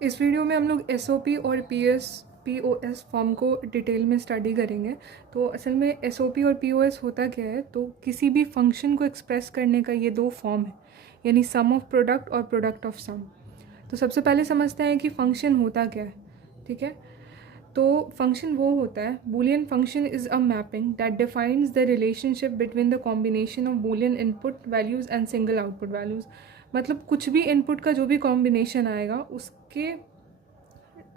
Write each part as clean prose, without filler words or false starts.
इस वीडियो में हम लोग एसओपी और पीओएस फॉर्म को डिटेल में स्टडी करेंगे। तो असल में एसओपी और पीओएस होता क्या है, तो किसी भी फंक्शन को एक्सप्रेस करने का ये दो फॉर्म है, यानी सम ऑफ प्रोडक्ट और प्रोडक्ट ऑफ सम। तो सबसे पहले समझते हैं कि फंक्शन होता क्या है। ठीक है, तो फंक्शन वो होता है, Boolean function is a mapping that defines the relationship between the combination of Boolean input values and single output values. मतलब कुछ भी इनपुट का जो भी कॉम्बिनेशन आएगा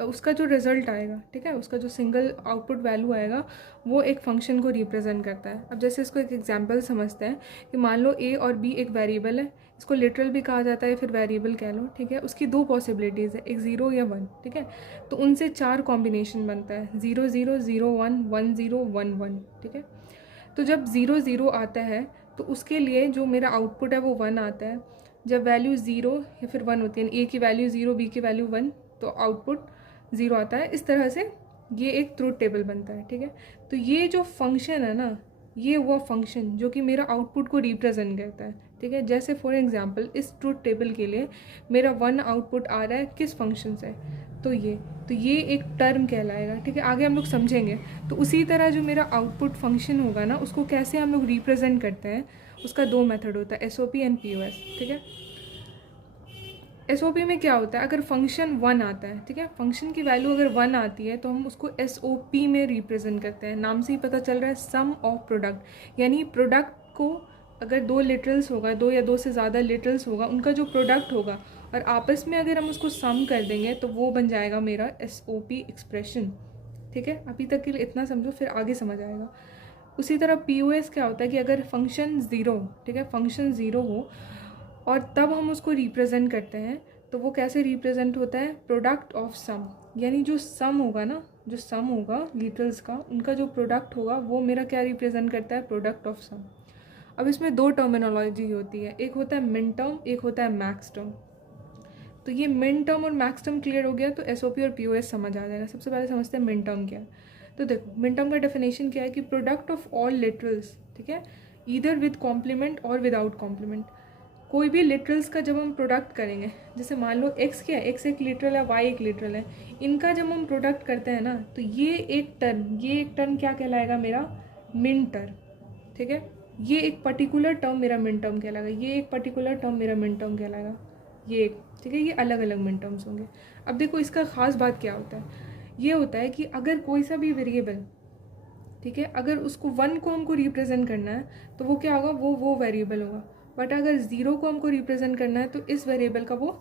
उसका जो रिज़ल्ट आएगा, ठीक है, उसका जो सिंगल आउटपुट वैल्यू आएगा वो एक फंक्शन को रिप्रेजेंट करता है। अब जैसे इसको एक एग्जांपल समझते हैं कि मान लो ए और बी एक वेरिएबल है, इसको लिटरल भी कहा जाता है, फिर वेरिएबल कह लो। ठीक है, उसकी दो पॉसिबिलिटीज़ है, एक 0 या 1। ठीक है, तो उनसे 4 कॉम्बिनेशन बनता है, 0 0 0 1 1 0 1 1। ठीक है, तो जब 0 0 आता है तो उसके लिए जो मेरा आउटपुट है वो 1 आता है। जब वैल्यू 0 या फिर 1 होती है, ए की वैल्यू 0 बी की वैल्यू 1, तो आउटपुट 0 आता है। इस तरह से ये एक ट्रूथ टेबल बनता है। ठीक है, तो ये जो फंक्शन है ना, ये वो फंक्शन जो कि मेरा आउटपुट को रिप्रेजेंट करता है। ठीक है, जैसे फॉर एग्जांपल इस ट्रूथ टेबल के लिए मेरा 1 आउटपुट आ रहा है किस फंक्शन से, तो ये एक टर्म कहलाएगा। ठीक है, आगे हम लोग समझेंगे। तो उसी तरह जो मेरा आउटपुट फंक्शन होगा ना, उसको कैसे हम लोग रिप्रेजेंट करते हैं, उसका दो मेथड होता है, एसओपी एंड पीओएस। ठीक है, एसओपी में क्या होता है, अगर फंक्शन 1 आता है, ठीक है, फंक्शन की वैल्यू अगर 1 आती है तो हम उसको एसओपी में रिप्रेजेंट करते हैं। नाम से ही पता चल रहा है, सम ऑफ प्रोडक्ट, यानी प्रोडक्ट को अगर दो लिटरल्स होगा, दो या दो से ज़्यादा लिटरल्स होगा, उनका जो प्रोडक्ट होगा और आपस में अगर हम उसको सम कर देंगे तो वो बन जाएगा मेरा एसओपी एक्सप्रेशन। ठीक है, अभी तक के लिए इतना समझो, फिर आगे समझ आएगा। उसी तरह पीओएस क्या होता है कि अगर फंक्शन ज़ीरो, ठीक है, फंक्शन ज़ीरो हो और तब हम उसको रिप्रेजेंट करते हैं, तो वो कैसे रिप्रेजेंट होता है, प्रोडक्ट ऑफ सम, यानी जो सम होगा ना, जो सम होगा लिटरल्स का, उनका जो प्रोडक्ट होगा वो मेरा क्या रिप्रेजेंट करता है, प्रोडक्ट ऑफ सम। अब इसमें दो टर्मिनोलॉजी होती है, एक होता है मिन टर्म, एक होता है मैक्स टर्म। तो ये मिन टर्म और मैक्स टर्म क्लियर हो गया तो एसओपी और पीओएस समझ आ जाएगा। सबसे पहले समझते हैं मिन टर्म क्या है। तो देखो, मिन टर्म का डेफिनेशन क्या है कि प्रोडक्ट ऑफ ऑल लिटरल्स, ठीक है, ईदर विद कॉम्प्लीमेंट और विदाउट कॉम्प्लीमेंट। कोई भी लिटरल्स का जब हम प्रोडक्ट करेंगे, जैसे मान लो एक्स क्या है, एक्स एक लिटरल है, वाई एक लिटरल है, इनका जब हम प्रोडक्ट करते हैं ना, तो ये एक टर्म क्या कहलाएगा, मेरा मिन टर्म। ठीक है, ये एक पर्टिकुलर टर्म मेरा मिन टर्म कहलाएगा, ये एक पर्टिकुलर टर्म मेरा मिन टर्म कहलाएगा, ये एक। ठीक है, ये अलग अलग मिन टर्म्स होंगे। अब देखो इसका ख़ास बात क्या होता है, ये होता है कि अगर कोई सा भी वेरिएबल, ठीक है, अगर उसको 1 को हमको रिप्रेजेंट करना है तो वो क्या होगा, वो वेरिएबल होगा। बट अगर 0 को हमको रिप्रेजेंट करना है तो इस वेरिएबल का वो